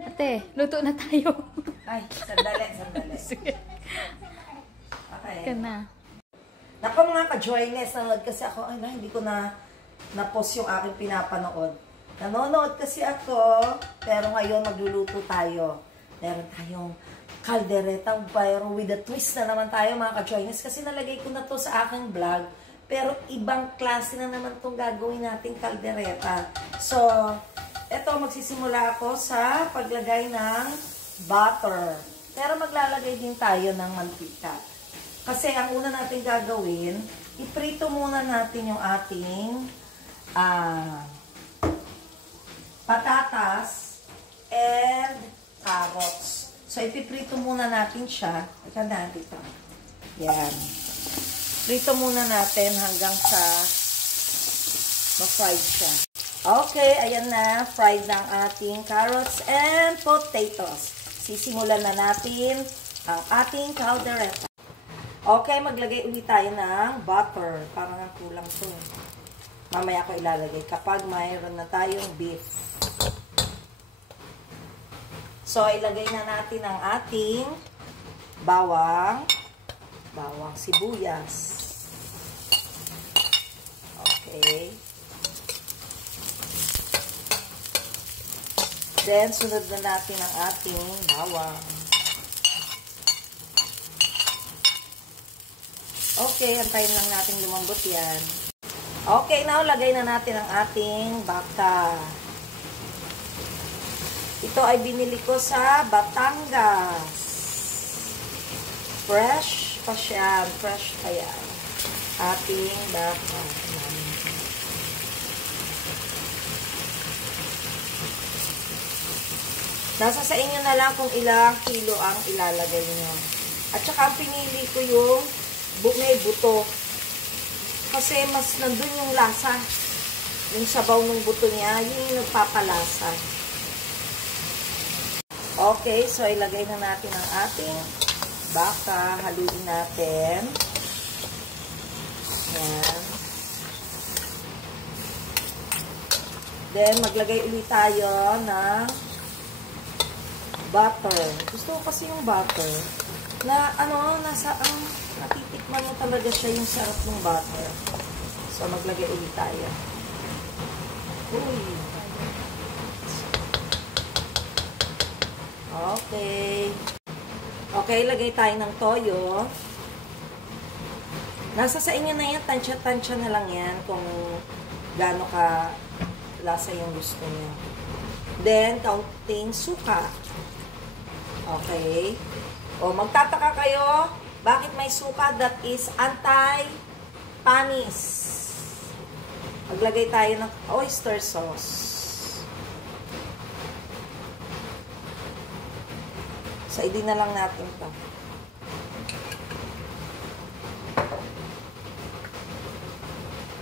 Ate, luto na tayo. Ay, sandali. Sige. Okay. Ka na. Naku mga ka-joyness, nanonood kasi ako, ay na, hindi ko na-post yung aking pinapanood. Nanonood kasi ako, pero ngayon magluluto tayo. Meron tayong calderetang pero with a twist na naman tayo mga ka-joyness kasi nalagay ko na to sa aking vlog. Pero ibang klase na naman itong gagawin nating caldereta. So, eto magsisimula ako sa paglagay ng butter. Pero maglalagay din tayo ng mantika. Kasi ang una natin gagawin, iprito muna natin yung ating patatas and carrots. So, ipiprito muna natin siya. Ika na dito. Yan. Prito muna natin hanggang sa ma-fried siya. Okay, ayan na. Fried na ang ating carrots and potatoes. Sisimulan na natin ang ating caldereta. Okay, maglagay ulit tayo ng butter. Parang ang kulang to. Mamaya ko ilalagay kapag mayroon na tayong beef. So, ilagay na natin ang ating bawang sibuyas. Okay. Then, sunod na natin ang ating bawang. Okay, antayin lang natin lumambot yan. Okay, now, lagay na natin ang ating baka. Ito ay binili ko sa Batangas. Fresh pa siya. Fresh pa yan. Ating baka. Nasa sa inyo na lang kung ilang kilo ang ilalagay nyo. At saka pinili ko yung may buto. Kasi mas nandun yung lasa. Yung sabaw ng buto niya, yun yung nagpapalasa. Okay, so ilagay na natin ang ating baka. Haluin natin. Yan. Then, maglagay ulit tayo ng butter. Gusto ko kasi yung butter na natitikman mo talaga siya yung sarap ng butter. So, maglagay ulit tayo. Uy. Okay. Okay, lagay tayo ng toyo. Nasa sa inyo na yan, tansya-tansya na lang yan kung gaano ka lasa yung gusto niyo. Then, kaunting suka. Okay. O, magtataka kayo, bakit may suka? That is anti-panis. Maglagay tayo ng oyster sauce. Saidin na lang natin ito.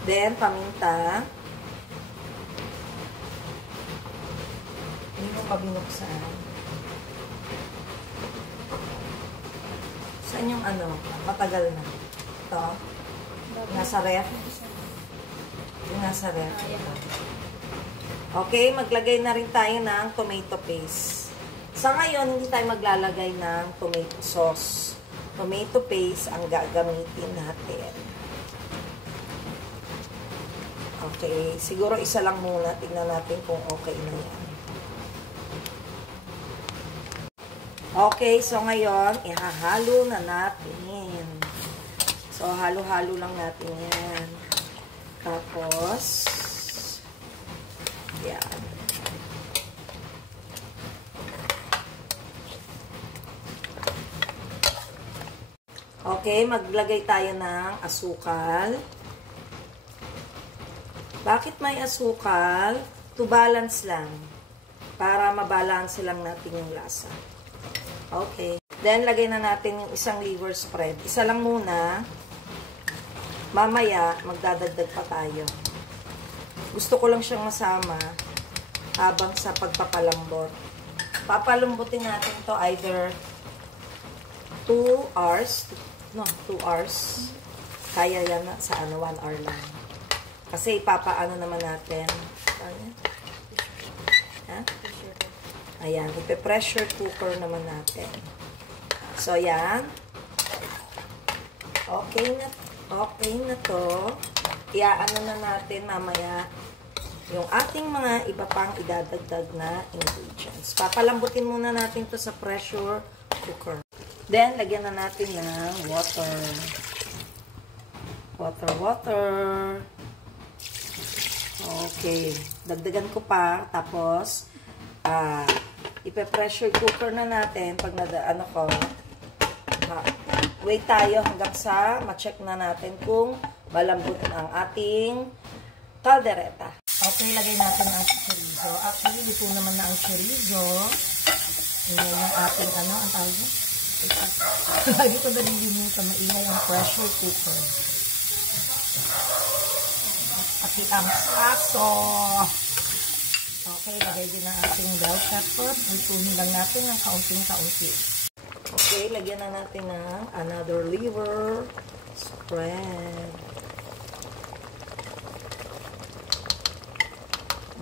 Then, paminta. Hindi mo pa binuksan. Saan yung matagal na? Ito? Nasa ref? Yung nasa ref. Okay, maglagay na rin tayo ng tomato paste. Sa ngayon, hindi tayo maglalagay ng tomato sauce. Tomato paste ang gagamitin natin. Okay, siguro isa lang muna. Tingnan natin kung okay na yan. Okay, so ngayon, ihahalo na natin. So, halo-halo lang natin yan. Tapos, yan. Okay, maglagay tayo ng asukal. Bakit may asukal? To balance lang. Para mabalance lang natin yung lasa. Okay. Then, lagay na natin yung isang liver spread. Isa lang muna. Mamaya, magdadagdag pa tayo. Gusto ko lang siyang masama habang sa pagpapalambot. Papalambutin natin to either 2 hours. No, 2 hours. Kaya yan sa 1 hour lang. Kasi ipapaano naman natin. Ha? Ayan, ipe-pressure cooker naman natin. So, ayan. Okay na to. Iaano na natin mamaya yung ating mga iba pang idadagdag na ingredients. Papalambutin muna natin to sa pressure cooker. Then, lagyan na natin ng water. Water. Okay. Dagdagan ko pa. Tapos, ipe-pressure cooker na natin pag wait tayo hanggang sa ma-check na natin kung malambot ang ating caldereta. Okay, lagay natin ang chorizo. Actually, dito naman na ang chorizo. Yan yung ating ang tawag mo? Lagi ko nalilimutan, maingay ang pressure cooker. Pati ang aso. Okay, lagay din ang ating bell pepper. Lutuin lang natin ng kaunting-kaunti. Okay, lagyan na natin ng another liver spread.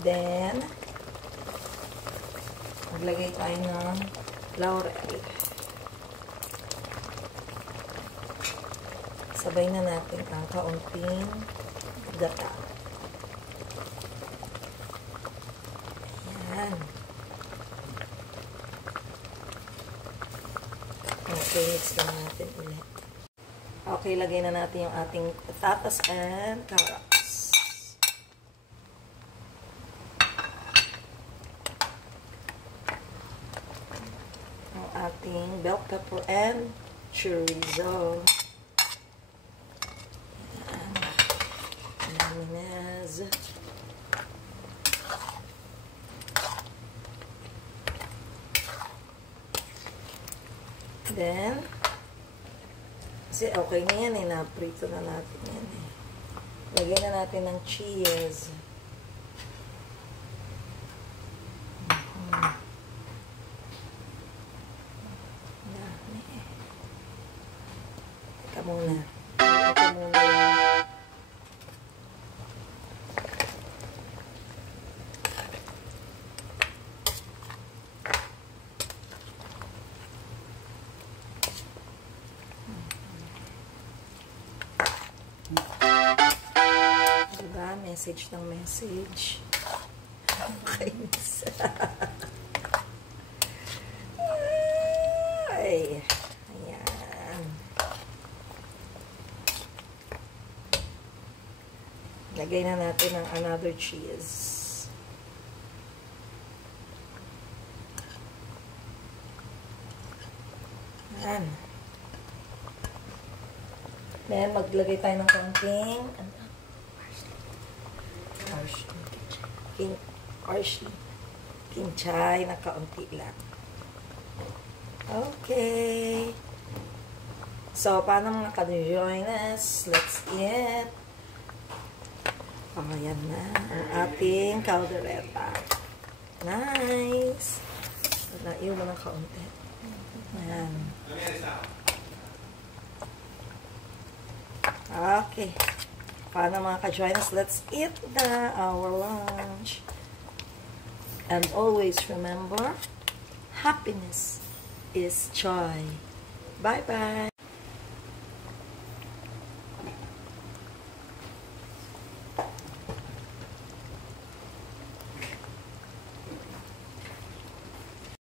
Then, maglagay tayo ng laurel. Sabay na natin ang kaunting gata. Ayan. Okay, mix lang natin ulit. Okay, lagay na natin yung ating patatas and carrots. Ang ating bell pepper and chorizo. Mayonnaise. Then, kasi okay na yan naprito na natin yan Lagyan na natin ng cheese. Teka muna. Diba? Message ng message. Okay. Ay. Ayan. Lagay na natin ang another cheese. Ayan. Then, maglagay tayo ng konting kinchay na kaunti lang. Okay. So, paano mga ka-join us? Let's eat. Ayan na ang ating caldereta. Nice. Naiyo mo ng kaunti. Ayan. Okay. Paano mga ka-join us? Let's eat our lunch. And always remember, happiness is joy. Bye-bye.